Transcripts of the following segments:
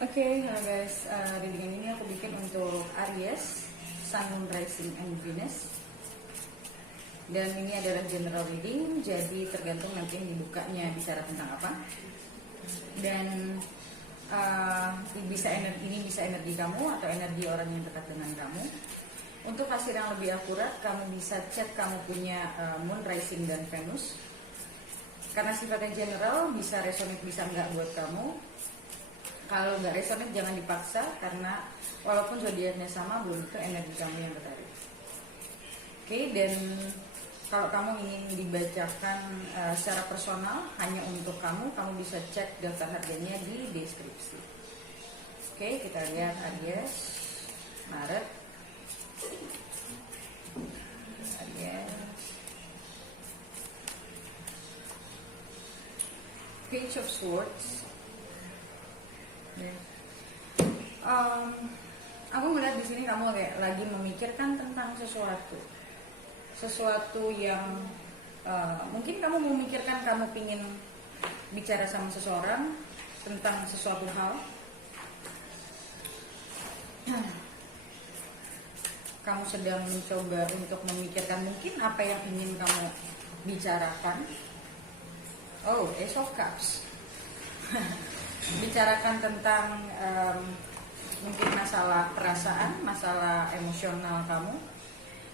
Oke, halo guys. Reading ini aku bikin untuk Aries, Sun, Moon, Rising, and Venus. Dan ini adalah general reading, jadi tergantung nanti yang dibukanya bicara tentang apa. Dan ini bisa energi kamu atau energi orang yang dekat dengan kamu. Untuk hasil yang lebih akurat, kamu bisa cek kamu punya Moon, Rising, dan Venus. Karena sifatnya general, bisa resonate bisa enggak buat kamu. Kalau nggak resonate jangan dipaksa, karena walaupun zodiaknya sama belum tentu energi kamu yang tertarik. Oke, dan kalau kamu ingin dibacakan secara personal hanya untuk kamu bisa cek daftar harganya di deskripsi. Oke, kita lihat Aries Maret. Aries Page of Swords. Aku melihat di sini kamu kayak lagi memikirkan tentang sesuatu yang mungkin kamu memikirkan, kamu pingin bicara sama seseorang tentang sesuatu hal. Kamu sedang mencoba untuk memikirkan mungkin apa yang ingin kamu bicarakan. Oh, Ace of Cups. Bicarakan tentang mungkin masalah perasaan, masalah emosional kamu.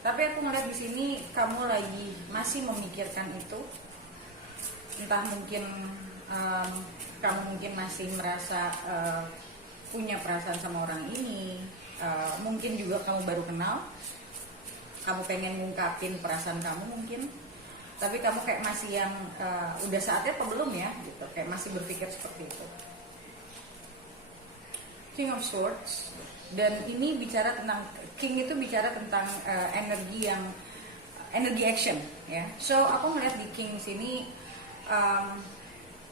Tapi aku melihat di sini kamu lagi masih memikirkan itu. Entah mungkin kamu mungkin masih merasa punya perasaan sama orang ini. Mungkin juga kamu baru kenal, kamu pengen ngungkapin perasaan kamu mungkin. Tapi kamu kayak masih yang udah saatnya apa belum ya gitu, kayak masih berpikir seperti itu. King of Swords, dan ini bicara tentang King itu bicara tentang energi action ya. So aku melihat di King sini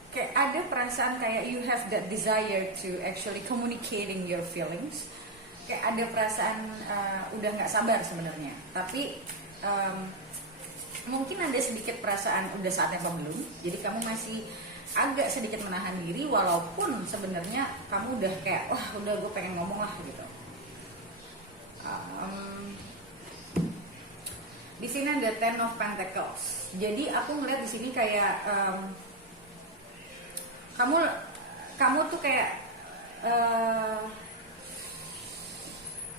kayak ada perasaan kayak you have that desire to actually communicating your feelings. Kayak ada perasaan udah nggak sabar sebenarnya, tapi mungkin ada sedikit perasaan udah saatnya apa belum. Jadi kamu masih agak sedikit menahan diri, walaupun sebenarnya kamu udah kayak udah gue pengen ngomong lah gitu. Di sini ada Ten of Pentacles. Jadi aku ngeliat di sini kayak kamu tuh kayak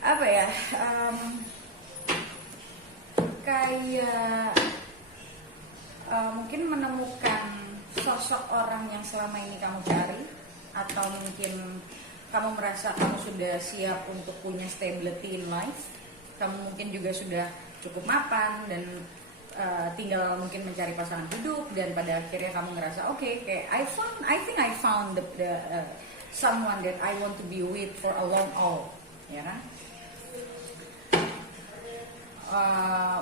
apa ya? Kayak mungkin menemukan sosok orang yang selama ini kamu cari, atau mungkin kamu merasa kamu sudah siap untuk punya stability in life. Kamu mungkin juga sudah cukup mapan dan tinggal mungkin mencari pasangan hidup, dan pada akhirnya kamu ngerasa kayak I think I found the someone that I want to be with for a long haul, ya kan?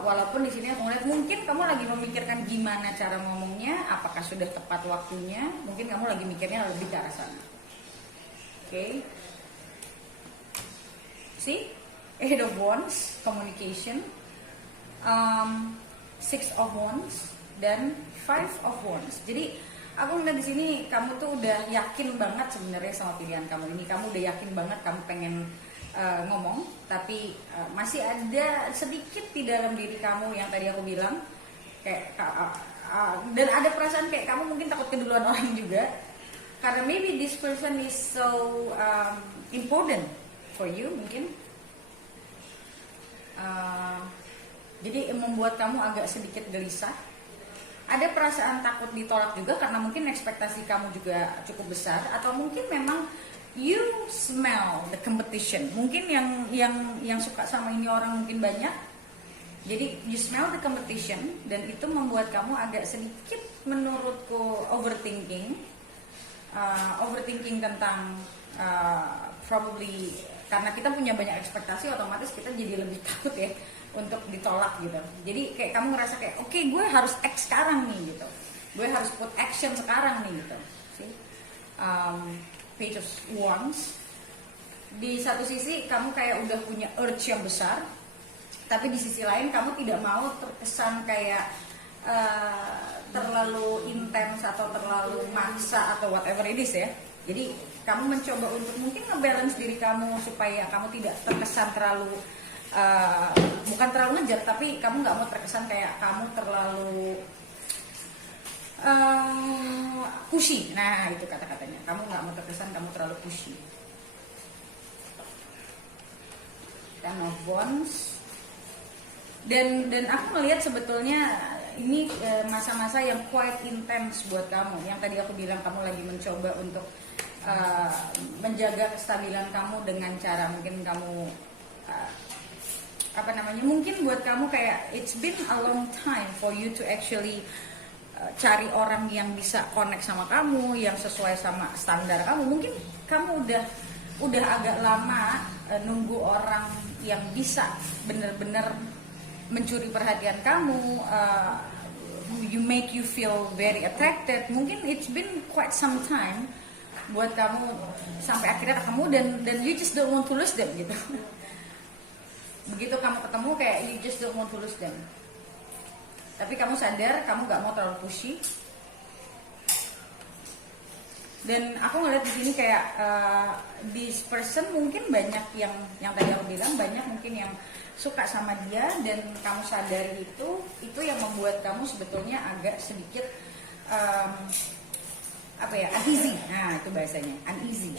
Walaupun di sini aku ngeliat mungkin kamu lagi memikirkan gimana cara ngomongnya, apakah sudah tepat waktunya, mungkin kamu lagi mikirnya lebih ke arah sana. Oke. See, Eight of Wands, communication, Six of Wands, dan Five of Wands. Jadi aku ngeliat di sini kamu tuh udah yakin banget sebenarnya sama pilihan kamu ini. Kamu udah yakin banget kamu pengen ngomong, tapi masih ada sedikit di dalam diri kamu yang tadi aku bilang kayak dan ada perasaan kayak kamu mungkin takut keduluan orang juga, karena maybe this person is so important for you mungkin. Jadi membuat kamu agak sedikit gelisah. Ada perasaan takut ditolak juga karena mungkin ekspektasi kamu juga cukup besar, atau mungkin memang you smell the competition. Mungkin yang suka sama ini orang mungkin banyak. Jadi you smell the competition, dan itu membuat kamu agak sedikit menurutku overthinking tentang probably karena kita punya banyak ekspektasi, otomatis kita jadi lebih takut ya untuk ditolak gitu. Jadi kayak kamu ngerasa kayak gue harus act sekarang nih gitu, gue harus put action sekarang nih gitu. See? Page of Wands. Di satu sisi kamu kayak udah punya urge yang besar, tapi di sisi lain kamu tidak mau terkesan kayak terlalu intens atau terlalu maksa atau whatever it is ya. Jadi kamu mencoba untuk mungkin ngebalance diri kamu supaya kamu tidak terkesan terlalu bukan terlalu ngejar, tapi kamu nggak mau terkesan kayak kamu terlalu pushy. Nah itu kata-katanya, kamu nggak mau terkesan kamu terlalu pushy. Ten of Wands. Dan aku melihat sebetulnya ini masa-masa yang quite intense buat kamu. Yang tadi aku bilang kamu lagi mencoba untuk menjaga kestabilan kamu dengan cara mungkin kamu mungkin buat kamu kayak it's been a long time for you to actually cari orang yang bisa connect sama kamu, yang sesuai sama standar kamu. Mungkin kamu udah agak lama nunggu orang yang bisa bener-bener mencuri perhatian kamu, you make you feel very attracted. Mungkin it's been quite some time buat kamu sampai akhirnya ketemu dan you just don't want to lose them gitu. Begitu kamu ketemu kayak you just don't want to lose them. Tapi kamu sadar kamu gak mau terlalu pushy. Dan aku ngeliat di sini kayak this person mungkin banyak yang tadi aku bilang, banyak mungkin yang suka sama dia dan kamu sadari itu yang membuat kamu sebetulnya agak sedikit uneasy. Nah itu bahasanya, uneasy.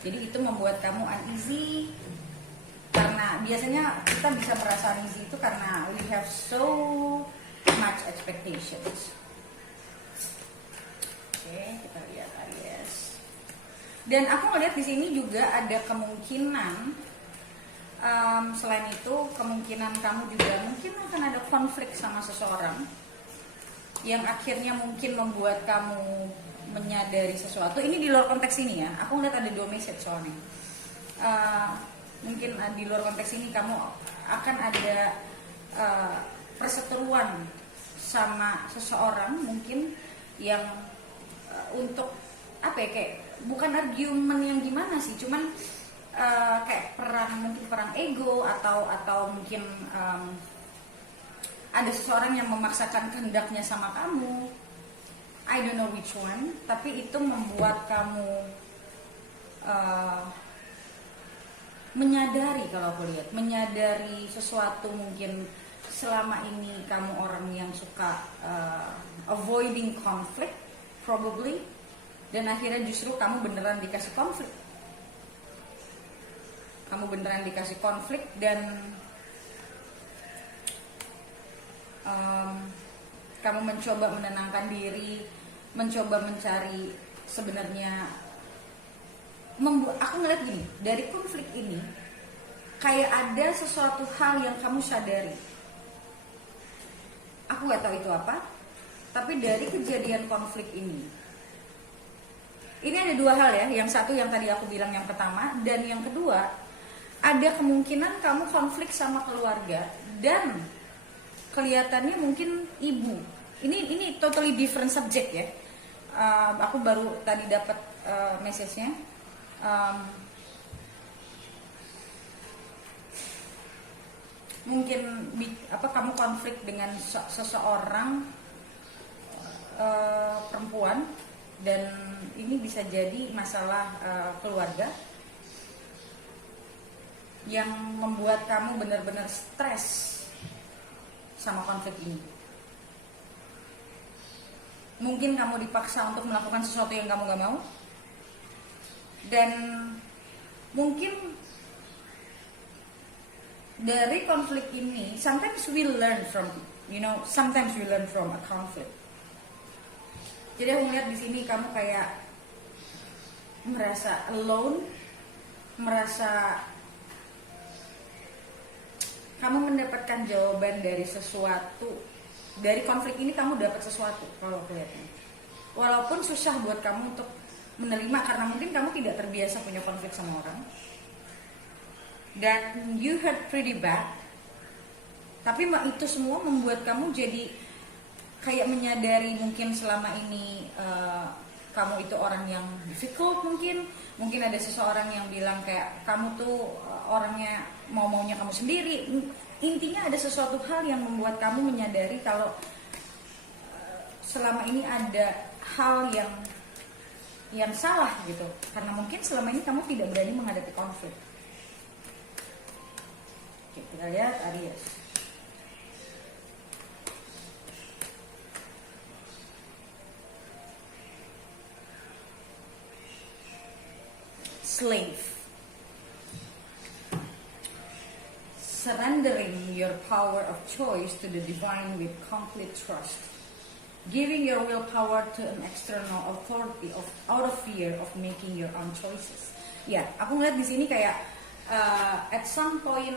Jadi itu membuat kamu uneasy karena biasanya kita bisa merasa uneasy itu karena we have so much expectations. Oke, kita lihat Aries. Dan aku ngeliat di sini juga ada kemungkinan selain itu kemungkinan kamu juga mungkin akan ada konflik sama seseorang yang akhirnya mungkin membuat kamu menyadari sesuatu. Ini di luar konteks ini ya. Aku ngeliat ada 2 message soalnya. Mungkin di luar konteks ini kamu akan ada perseteruan sama seseorang mungkin yang untuk kayak bukan argumen yang gimana sih, cuman kayak perang ego atau mungkin ada seseorang yang memaksakan kehendaknya sama kamu. I don't know which one, tapi itu membuat kamu menyadari, kalau aku lihat menyadari sesuatu. Mungkin selama ini kamu orang yang suka avoiding conflict probably, dan akhirnya justru kamu beneran dikasih konflik. Kamu beneran dikasih konflik dan kamu mencoba menenangkan diri, mencoba mencari sebenarnya. Aku ngeliat gini, dari konflik ini kayak ada sesuatu hal yang kamu sadari. Aku gak tahu itu apa, tapi dari kejadian konflik ini ada 2 hal ya. Yang satu yang tadi aku bilang yang pertama, dan yang kedua ada kemungkinan kamu konflik sama keluarga dan kelihatannya mungkin ibu. Ini totally different subject ya. Aku baru tadi dapat message-nya. Mungkin kamu konflik dengan seseorang perempuan, dan ini bisa jadi masalah keluarga yang membuat kamu benar-benar stres sama konflik ini. Mungkin kamu dipaksa untuk melakukan sesuatu yang kamu gak mau, dan mungkin dari konflik ini sometimes we learn from a conflict. Jadi aku melihat di sini kamu kayak merasa alone, merasa kamu mendapatkan jawaban dari sesuatu. Dari konflik ini kamu dapat sesuatu kalau kelihatannya. Walaupun susah buat kamu untuk menerima karena mungkin kamu tidak terbiasa punya konflik sama orang. Dan you hurt pretty bad. Tapi itu semua membuat kamu jadi kayak menyadari mungkin selama ini kamu itu orang yang difficult. Mungkin ada seseorang yang bilang kayak kamu tuh orangnya maunya kamu sendiri. Intinya ada sesuatu hal yang membuat kamu menyadari kalau selama ini ada hal yang yang salah gitu, karena mungkin selama ini kamu tidak berani menghadapi konflik. Oke, kita lihat Aries. Slave. Surrendering your power of choice to the divine with complete trust. Giving your willpower to an external authority out of fear of making your own choices. Ya, aku ngeliat di sini kayak at some point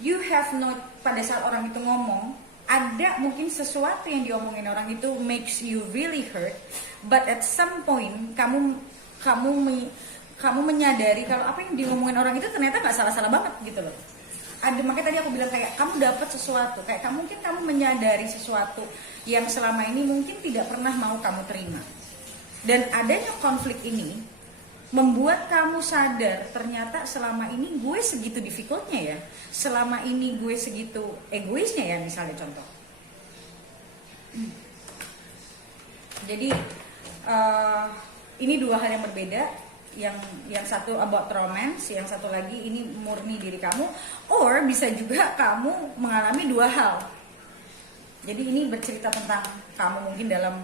you have not, pada saat orang itu ngomong, ada mungkin sesuatu yang diomongin orang itu makes you really hurt, but at some point kamu menyadari kalau apa yang diomongin orang itu ternyata nggak salah-salah banget gitu loh. Ada, makanya tadi aku bilang kayak kamu dapat sesuatu, kayak mungkin kamu menyadari sesuatu yang selama ini mungkin tidak pernah mau kamu terima. Dan adanya konflik ini membuat kamu sadar ternyata selama ini gue segitu difficultnya ya, selama ini gue segitu egoisnya ya, misalnya contoh. Jadi ini dua hal yang berbeda. Yang satu about romance, yang satu lagi ini murni diri kamu, or bisa juga kamu mengalami dua hal. Jadi ini bercerita tentang kamu, mungkin dalam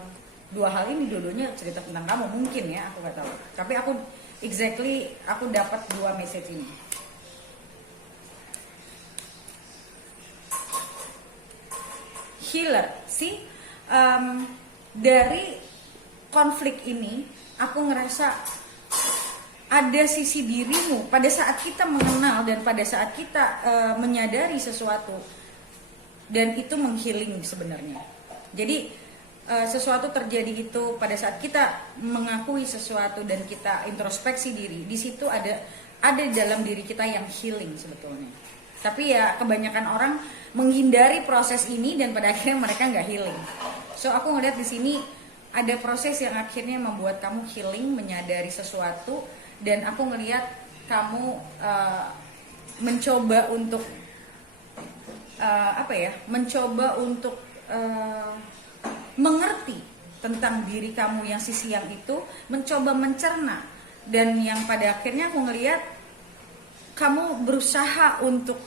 dua hal ini dua-duanya cerita tentang kamu mungkin ya, aku nggak tahu. Tapi aku dapat dua message ini. Healer, sih dari konflik ini aku ngerasa ada sisi dirimu pada saat kita mengenal dan pada saat kita menyadari sesuatu, dan itu menghealing sebenarnya. Jadi sesuatu terjadi itu pada saat kita mengakui sesuatu dan kita introspeksi diri, di situ ada dalam diri kita yang healing sebetulnya. Tapi ya kebanyakan orang menghindari proses ini dan pada akhirnya mereka nggak healing. So aku ngeliat di sini ada proses yang akhirnya membuat kamu healing, menyadari sesuatu. Dan aku ngelihat kamu mencoba untuk mencoba untuk mengerti tentang diri kamu yang sisi yang itu, mencoba mencerna, dan yang pada akhirnya aku ngelihat kamu berusaha untuk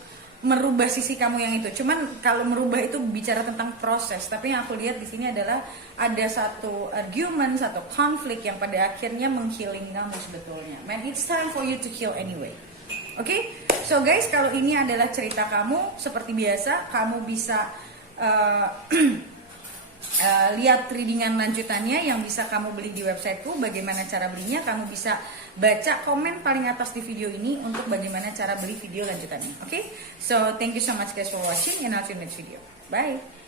merubah sisi kamu yang itu. Cuman kalau merubah itu bicara tentang proses, tapi yang aku lihat di sini adalah ada satu argument, satu konflik yang pada akhirnya menghealing kamu sebetulnya. Man, it's time for you to heal anyway. Oke? So guys, kalau ini adalah cerita kamu, seperti biasa kamu bisa lihat readingan lanjutannya yang bisa kamu beli di websiteku. Bagaimana cara belinya? Kamu bisa baca komen paling atas di video ini untuk bagaimana cara beli video lanjutannya. Oke? So thank you so much guys for watching, and I'll see you next video. Bye.